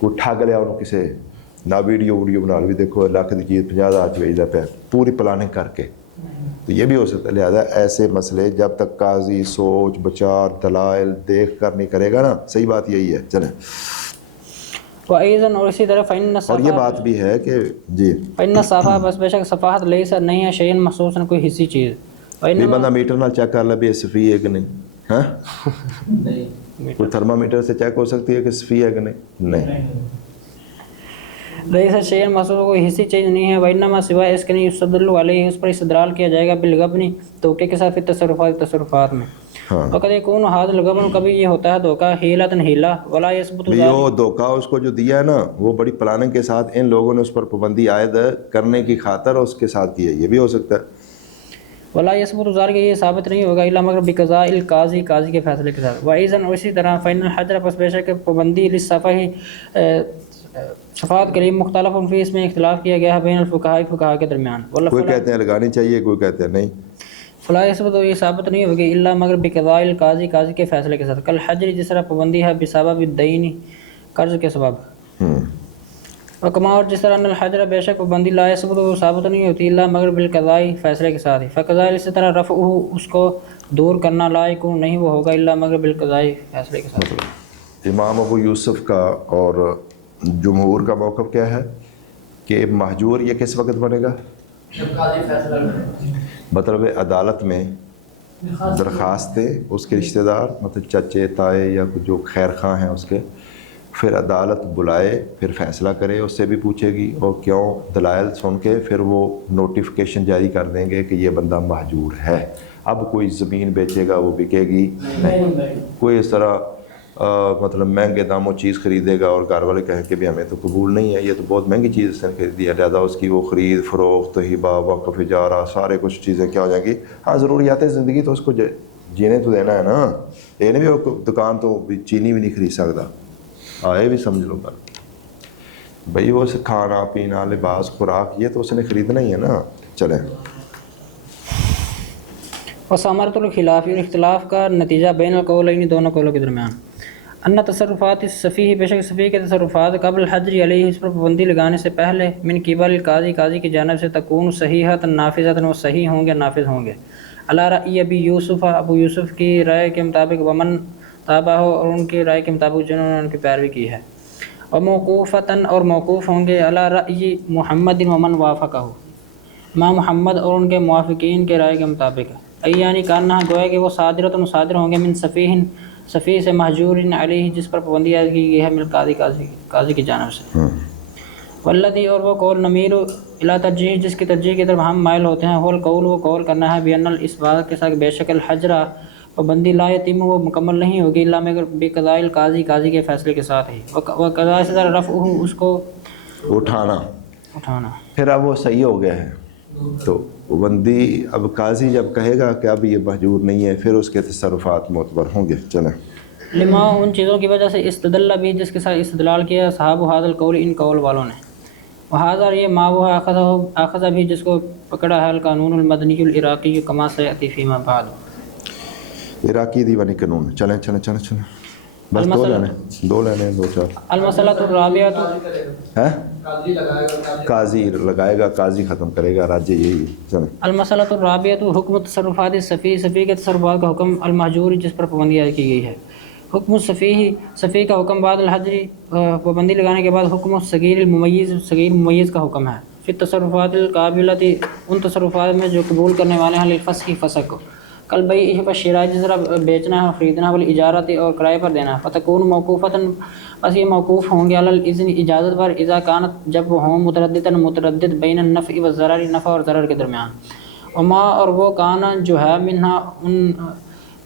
ٹھگ لیا انہوں کسے نہ، ویڈیو بنا لی، دیکھو لاکھ کی چیز 50,000 بھیجتا پہ، پوری پلاننگ کر کے، تو یہ بھی ہو سکتا ہے۔ لہذا ایسے مسئلے جب تک قاضی سوچ بچار دلائل دیکھ کر نہیں کرے گا نا، صحیح بات یہی ہے۔ چلیں، وَأَيْضًا، اور اسی طرح فَإِنَّ اور یہ بات بھی ہے کہ جی، فَإِنَّ الصَّفَاحَ، بس بے شک صفاحت لیس نہیں ہے، شیئن مخصوص کوئی حصی چیز، یہ بندہ میٹر نہ چیک کر لے بھی صفی ہے کہ نہیں، ہاں؟ نہیں، کوئی تھرمامیٹر سے چیک ہو سکتی ہے کہ صفی ہے کہ نہیں؟ لیس شیئن مخصوص کوئی حصی چیز نہیں ہے، وَإِنَّمَا سوائے اس کے نہیں، یُسْتَدَلُّ علیہ، اس پر استدلال کیا جائے گا، بالغبن، دھوکے کے ساتھ، تصرفات میں۔ ہاں، وقد یکون ھذا الغبن، کبھی یہ ہوتا ہے دھوکہ، حیلۃ ہیلا، ولا یثبت بھی وہ دھوکہ اس کو جو دیا ہے نا، وہ بڑی پلاننگ کے ساتھ ان لوگوں نے اس پر پابندی عائد کرنے کی خاطر اس کے ساتھ کی ہے، یہ بھی ہو سکتا ہے۔ ولا یثبت ذلک، یہ ثابت نہیں ہوگا الا مگر بقضاء القاضی، قاضی کے فیصلے کے ساتھ۔ وَأَيْضًا، اور اسی طرح فإن الحجر، پس بے شک پابندی، للصفح، صفات کے لیے، مختلف فی، اس میں اختلاف کیا گیا ہے، بین الفقہاء، فقہاء کے درمیان۔ کوئی کہتے ہیں لگانی چاہیے، کوئی کہتے ہیں نہیں۔ فلا یثبت، یہ ثابت نہیں ہوگی الا مگر بقضاء القاضی، قاضی کے فیصلے کے ساتھ۔ کل حجر، جس طرح پابندی ہے، بسبب الدین، قرض کے سبب۔ وکما، اور جس طرح ان الحجر، بے شک پابندی، لا یثبت، وہ ثابت نہیں ہوتی الا مگر بالقضاء، فیصلے کے ساتھ ہی۔ فقضاء، اسی طرح رفعہ، اس کو دور کرنا، لا یکون، نہیں وہ ہوگا الا مگر بالقضاء، فیصلے کے ساتھ۔ امام ابو یوسف کا اور جمہور کا موقف کیا ہے کہ محجور یہ کس وقت بنے گا؟ جب قاضی فیصلہ کرے، مطلب عدالت میں درخواست دے اس کے رشتہ دار، مطلب چچے تائے یا جو خیر خواہ ہیں اس کے، پھر عدالت بلائے، پھر فیصلہ کرے، اس سے بھی پوچھے گی، اور کیوں دلائل سن کے پھر وہ نوٹیفیکیشن جاری کر دیں گے کہ یہ بندہ محجور ہے۔ اب کوئی زمین بیچے گا وہ بکے گی نہیں، کوئی اس طرح مطلب مہنگے داموں چیز خریدے گا اور گھر والے کہیں کہ بھی ہمیں تو قبول نہیں ہے، یہ تو بہت مہنگی چیز اس نے خریدی ہے، لہٰذا اس کی وہ خرید فروخت، ہبہ، وقف، اجارہ، سارے کچھ چیزیں کیا ہو جائیں گی۔ ہاں، ضروریات زندگی تو اس کو جینے تو دینا ہے نا، یہ نہیں بھی دکان تو چینی بھی نہیں خرید سکتا، آئے بھی سمجھ لو گا۔ بھائی وہ کھانا پینا لباس خوراک یہ تو اس نے خریدنا ہی ہے نا. چلیں. وثمرۃ الخلاف، اور اختلاف کا نتیجہ بین القولین، دونوں قولوں کے درمیان. ان تصرفات السفیہ، بے شک سفیہ کے تصرفات قبل الحجر علیہ، اس پر پابندی لگانے سے پہلے، من قبل القاضی، قاضی کی جانب سے، تکون صحیحۃ نافذۃ، وہ صحیح ہوں گے نافذ ہوں گے. علی رأی ابی یوسف، ابو یوسف کی رائے کے مطابق، ومن تابعہ، اور ان کی رائے کے مطابق جنہوں نے ان کی پیروی کی ہے. وموقوفۃ، اور موقوف ہوں گے، علی رأی محمد ومن وافقہ، امام محمد اور ان کے موافقین کے رائے کے مطابق. یعنی کانہا، گویا کہ وہ صادرۃ، صادر ہوں گے، من صفیہ، صفیہ سے، محجور علیہ، جس پر پابندی عائد کی گئی ہے، من القاضی، قاضی کی جانب سے. والذی، اور وہ قول، نمیل الی ترجیح، جس کی ترجیح کی طرف ہم مائل ہوتے ہیں، هو القول، وہ قول کرنا ہے، بان الاسباغ، کے ساتھ بے شک الحجرہ، پابندی، لا یتم، وہ مکمل نہیں ہوگی، الا مگر بقضاء القاضی، قاضی کے فیصلے کے ساتھ ہی. وقضاء سے رفعہ، اس کو اٹھانا. پھر اب وہ صحیح ہو گیا ہے تو پابندی، اب قاضی جب کہے گا کہ اب یہ محجور نہیں ہے، پھر اس کے تصرفات معتبر ہوں گے. چلیں. لما، ان چیزوں کی وجہ سے، استدل بھی، جس کے ساتھ استدلال کیا اصحاب ھذا القول، ان قول والوں نے. وہذا، یہ ما وہ اخذ بھی، جس کو پکڑا ہے، القانون المدنی العراقی، کما سیأتی فیما بعد، عراقی دیوانی قانون. چلیں بس دو لینے 2-4. المسئلہ الرابعہ، ہے قاضی لگائے گا، قاضی لگائے گا، قاضی ختم کرے گا، راجے یہی. چلیں. المسئلہ الرابعہ، حکم تصرفات السفیہ، سفیہ کے تصرفات کا حکم، المحجور، جس پر پابندی عائد کی گئی ہے. حکم السفیہ، سفیہ کا حکم، بعد الحجر، پابندی لگانے کے بعد، حکم الصغیر الممیز، صغیر ممیز کا حکم ہے. پھر تصرفات القابلۃ، ان تصرفات میں جو قبول کرنے والے ہیں، للفسخ، فسخ کو، کل بیع و شراء، جس طرح بیچنا ہے، خریدنا، والاجارۃ، اور کرائے پر دینا. فتکون موقوفۃ، بس یہ موقوف ہوں گے، علی الاذن، اجازت پر، اذا کانت، جب وہ ہوں، متردد بین النفع والضرر، نفع اور ضرر کے درمیان. وما، اور وہ کانا جو ہے، منہا، ان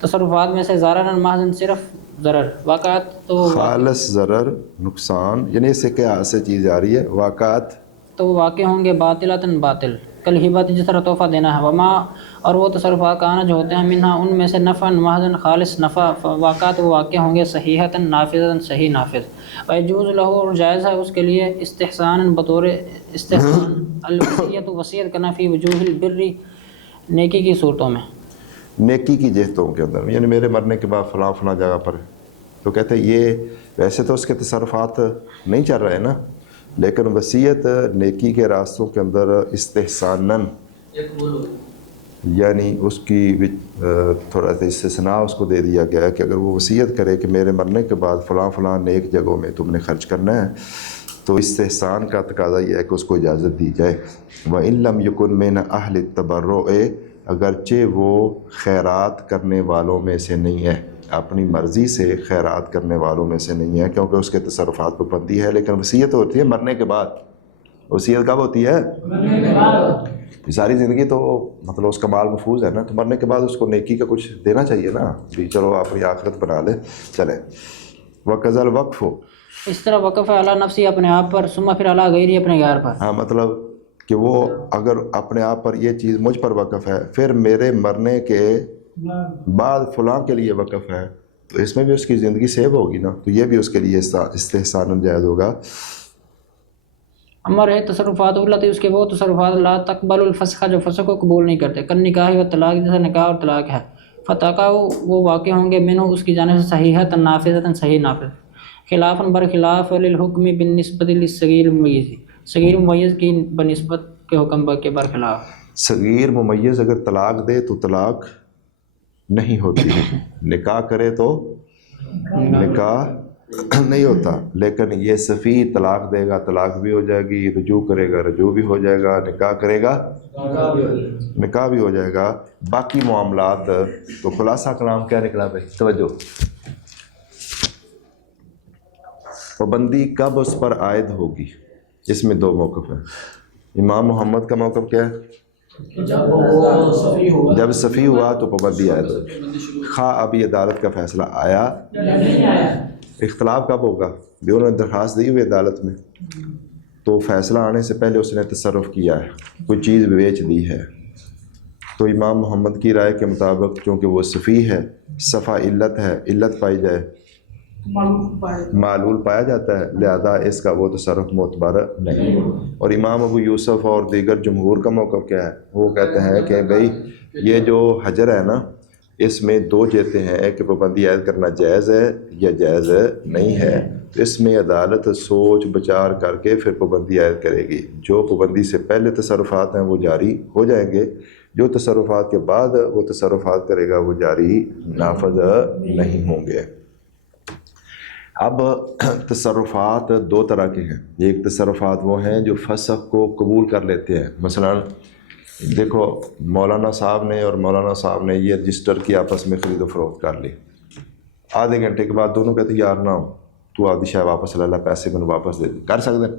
تصرفات میں سے، ضررا محض، صرف ضرر، واقعات تو خالص ضرر، نقصان، یعنی اس سے کیا سے چیز آ رہی ہے، واقعات تو وہ واقع ہوں گے، باطلتاً، باطل، کل ہبت، جس طرح تحفہ دینا ہے. وما، اور وہ تصرفات کانا جو ہوتے ہیں، منہا، ان میں سے، نفع محض، خالص نفع، واقعات وہ واقع ہوں گے، صحیحتاً، نافذتاً، صحیح نافذ. ویجوز لہ، اور جائز ہے اس کے لیے، استحسان، بطور استحسان، الوصیت، وصیت کرنا، فی وجوہ البر، نیکی کی صورتوں میں، نیکی کی جہتوں کے اندر. یعنی میرے مرنے کے بعد فلاں جگہ پر، تو کہتے ہیں یہ ویسے تو اس کے تصرفات نہیں چل رہے نا، لیکن وصیت نیکی کے راستوں کے اندر استحساناً، یہ قبول ہو. یعنی اس کی تھوڑا سا استثناء اس کو دے دیا گیا کہ اگر وہ وصیت کرے کہ میرے مرنے کے بعد فلاں نیک جگہوں میں تم نے خرچ کرنا ہے، تو استحسان کا تقاضا یہ ہے کہ اس کو اجازت دی جائے. وَإِن لَمْ يَكُن مِّنْ أَهْلِ التَّبَرُّعِ، اگرچہ وہ خیرات کرنے والوں میں سے نہیں ہے، اپنی مرضی سے خیرات کرنے والوں میں سے نہیں ہے، کیونکہ اس کے تصرفات پر پابندی ہے. لیکن وصیت ہوتی ہے مرنے کے بعد. وصیت کب ہوتی ہے؟ مرنے کے بعد. ساری زندگی تو مطلب اس کا مال محفوظ ہے نا، تو مرنے کے بعد اس کو نیکی کا کچھ دینا چاہیے نا، بھی چلو اپنی آخرت بنا لے. چلیں. وَقَضَى الْوَقْفُ، اس طرح وقف ہے، علی نفسی، اپنے آپ پر، ثم پھر علی غیری، اپنے غیر پر. ہاں، مطلب کہ وہ اگر اپنے آپ پر یہ چیز مجھ پر وقف ہے، پھر میرے مرنے کے بعد فلاں کے لیے وقف ہے، تو اس میں بھی اس کی زندگی سیو ہوگی نا، تو یہ بھی اس کے لیے استحسان جائز ہوگا. امر ہے تصرفات التی، اس کے وہ تصرفات، لا تقبل الفسخ، جو فسخ کو قبول نہیں کرتے، کن نکاح و طلاق، جیسا نکاح اور طلاق ہے. فتقع، وہ واقع ہوں گے، منہ، اس کی جانب سے، صحیحۃ نافذۃ، صحیح نافذ. خلافاً، برخلاف، للحکم بالنسبت للصغیر الممیز، صغیر ممیز کی بنسبت کے حکم کے برخلاف. صغیر ممیز اگر طلاق دے تو طلاق نہیں ہوتی، نکاح کرے تو نکاح نہیں ہوتا. لیکن یہ صفی طلاق دے گا، طلاق بھی ہو جائے گی، رجوع کرے گا، رجوع بھی ہو جائے گا، نکاح کرے گا، نکاح بھی ہو جائے گا. باقی معاملات تو خلاصہ کلام کیا نکلا بھائی؟ توجہ. پابندی کب اس پر عائد ہوگی؟ اس میں 2 موقف ہیں. امام محمد کا موقف کیا ہے؟ جب صفی ہوا تو پابندی عائد ہوگی. خواہ ابھی عدالت کا فیصلہ آیا، اختلاف کب ہوگا؟ بھی انہوں نے درخواست دی ہوئی عدالت میں، تو فیصلہ آنے سے پہلے اس نے تصرف کیا ہے، کوئی چیز بیچ دی ہے، تو امام محمد کی رائے کے مطابق چونکہ وہ صفی ہے، صفا علت ہے، علت پائی جائے معلول پایا جاتا ہے، لہذا اس کا وہ تصرف معتبر نہیں۔ اور امام ابو یوسف اور دیگر جمہور کا موقف کیا ہے؟ وہ کہتے ہیں کہ بھئی یہ جو حجر ہے نا، اس میں دو جہتیں ہیں کہ پابندی عائد کرنا جائز ہے یا جائز نہیں ہے۔ تو اس میں عدالت سوچ بچار کر کے پھر پابندی عائد کرے گی۔ جو پابندی سے پہلے تصرفات ہیں وہ جاری ہو جائیں گے، جو تصرفات کے بعد وہ تصرفات کرے گا وہ جاری نافذ نہیں ہوں گے۔ اب تصرفات دو طرح کے ہیں۔ ایک تصرفات وہ ہیں جو فسخ کو قبول کر لیتے ہیں۔ مثلا دیکھو مولانا صاحب نے اور مولانا صاحب نے یہ رجسٹر کی آپس میں خرید و فروخت کر لی، آدھے گھنٹے کے بعد دونوں کہتے یار نہ ہو، تو آدھی شاید واپس لے لا، پیسے میں واپس دے دے، کر سکتے ہیں؟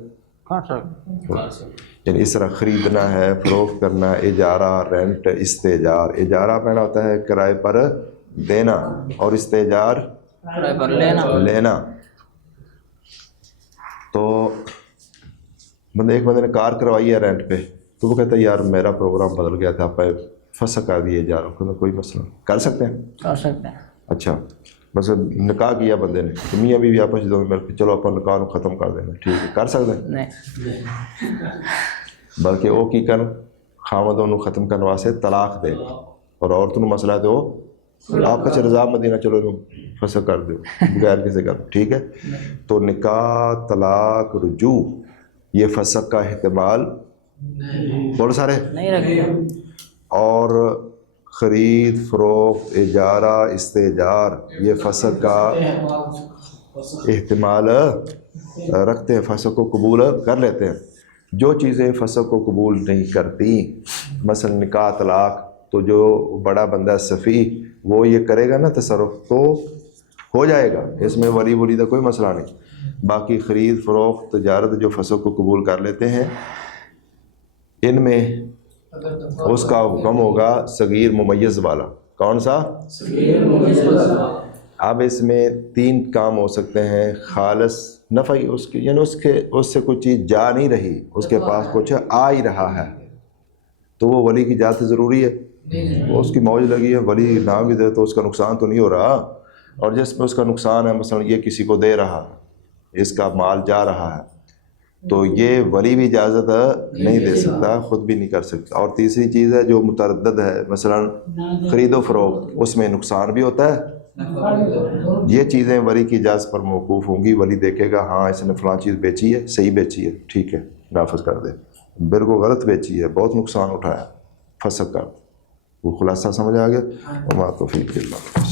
یعنی اس طرح خریدنا ہے، فروخت کرنا، اجارہ، رینٹ، استئجار۔ اجارہ پہنا ہوتا ہے کرائے پر دینا، اور استئجار کرائے پر لینا۔ تو ایک بندے نے کار کروائی ہے رینٹ پہ، تو وہ کہتا ہے یار میرا پروگرام بدل گیا تھا، آپ فسخ کر دیے جا رہا ہوں، کوئی مسئلہ کر سکتے ہیں؟ کر سکتے ہیں۔ اچھا بس نکاح کیا بندے نے، تو میاں بیوی آپس دونوں مل کے چلو اپنا نکاح کو ختم کر دینا، ٹھیک ہے، کر سکتے ہیں؟ نہیں۔ بلکہ وہ کی کر خامد انہوں ختم کرنے واسطے طلاق دے، اور عورتوں نے مسئلہ تو آپ کا رضا مدینہ چلو انہوں فسخ کر دو بغیر کسی کا، ٹھیک ہے۔ تو نکاح، طلاق، رجوع، یہ فسخ کا احتمال بہت سارے نہیں رکھے۔ اور خرید، فروخت، اجارہ، استئجار، یہ فسخ کا احتمال رکھتے ہیں، فسخ کو قبول کر لیتے ہیں۔ جو چیزیں فسخ کو قبول نہیں کرتی، مثلا نکاح، طلاق، تو جو بڑا بندہ صفی وہ یہ کرے گا نا تصرف تو ہو جائے گا، اس میں ولی ولی کا کوئی مسئلہ نہیں۔ باقی خرید، فروخت، تجارت جو فسخ کو قبول کر لیتے ہیں، ان میں اس کا حکم ہوگا صغیر ممیز والا۔ کون سا؟ اب اس میں تین کام ہو سکتے ہیں۔ خالص نفعی، اس کی یعنی اس سے کوئی چیز جا نہیں رہی، اس کے پاس کچھ آ ہی رہا ہے، تو وہ ولی کی اجازت ضروری ہے۔ وہ اس کی موج لگی ہے، ولی نہ بھی دے تو اس کا نقصان تو نہیں ہو رہا، اور جس میں اس کا نقصان ہے، مثلا یہ کسی کو دے رہا، اس کا مال جا رہا ہے، تو یہ ولی بھی اجازت نہیں دے سکتا، خود بھی نہیں کر سکتا۔ اور تیسری چیز ہے جو متردد ہے، مثلا خرید و فروخت، اس میں نقصان بھی ہوتا ہے، یہ چیزیں ولی کی اجازت پر موقوف ہوں گی۔ ولی دیکھے گا ہاں اس نے فلاں چیز بیچی ہے، صحیح بیچی ہے، ٹھیک ہے نافذ کر دے، بالکل غلط بیچی ہے، بہت نقصان اٹھایا، فسخ کر دے۔ وہ خلاصہ سمجھ آ گیا؟ وما توفیق الا باللہ۔